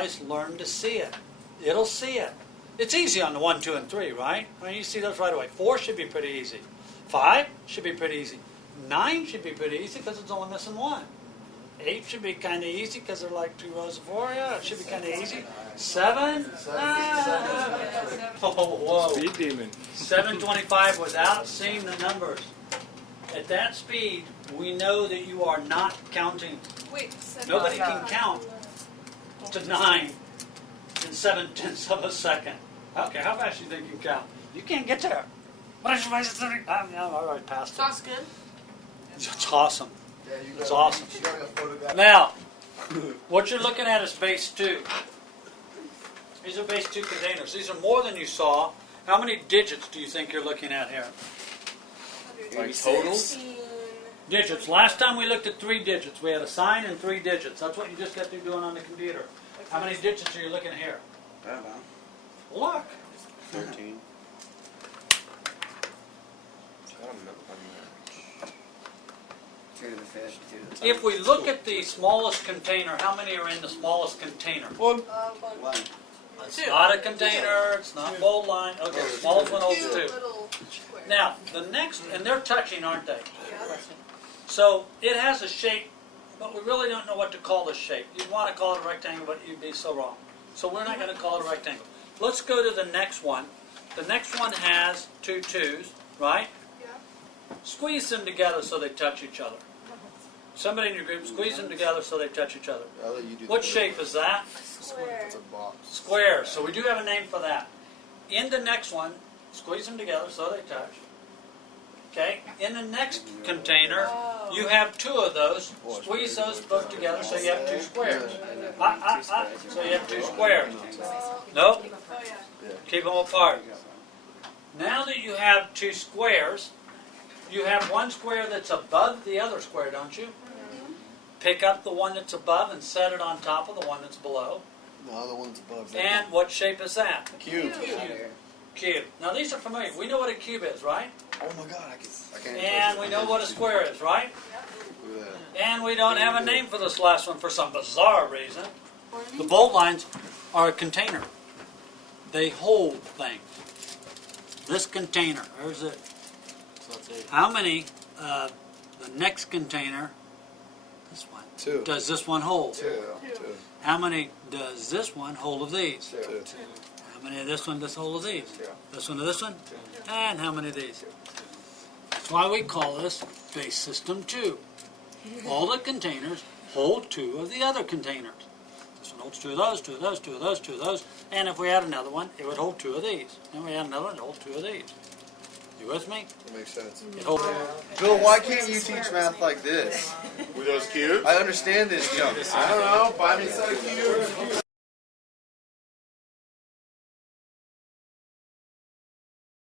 eyes learn to see it. It'll see it. It's easy on the 1, 2, and 3, right? I mean, you see those right away. 4 should be pretty easy. 5 should be pretty easy. 9 should be pretty easy because it's only missing 1. 8 should be kind of easy because they're like 2 rows of 4. Yeah, it should be kind of easy. 7? Oh, whoa. Speed demon. 725 without seeing the numbers. At that speed, we know that you are not counting. Wait, Nobody can count to 9 in 7/10 of a second. Okay, how fast do you think you can count? You can't get there. What is your I'm already past it. Sounds good. It's awesome. Yeah, It's awesome. You got a photograph. Now, what you're looking at is base 2. These are base 2 containers. These are more than you saw. How many digits do you think you're looking at here? Like total? Digits. Last time we looked at 3 digits. We had a sign and 3 digits. That's what you just got through doing on the computer. How many digits are you looking at here? I don't know. Look. 13. I don't know. If we look at the smallest container, how many are in the smallest container? One. It's not a container, it's not bold line. Okay, the smallest one holds 2. Now, the next, and they're touching, aren't they? So, it has a shape, but we really don't know what to call this shape. You'd want to call it a rectangle, but you'd be so wrong. So we're not going to call it a rectangle. Let's go to the next one. The next one has 2 2s, right? Squeeze them together so they touch each other. Somebody in your group, squeeze them together so they touch each other. I'll let you do What that. shape is that? Square. It's a box. Square. So we do have a name for that. In the next one, squeeze them together so they touch. Okay. In the next container, you have 2 of those. Squeeze those both together so you have 2 squares. So you have 2 squares. Nope. Keep them apart. Now that you have 2 squares, you have one square that's above the other square, don't you? Pick up the one that's above and set it on top of the one that's below. No, the one's above. And what shape is that? Cube. Cube. Now these are familiar. We know what a cube is, right? Oh my God, I can't. And we know what a square is, right? Look at that. And we don't have a name for this last one for some bizarre reason. The bold lines are a container. They hold things. This container, there's it. How many, the next container, this one, 2. does this one hold? 2. How many does this one hold of these? 2. How many of this one does hold of these? 2. This one to this one? And how many of these? That's why we call this base system 2. All the containers hold 2 of the other containers. This one holds 2 of those, 2 of those, 2 of those, 2 of those. And if we add another one, it would hold 2 of these. And we add another one, it holds 2 of these. You with me? That makes sense. It holds. Bill, why can't you teach math like this? With those cubes? I understand this junk. I don't know. Buy me a set of cubes.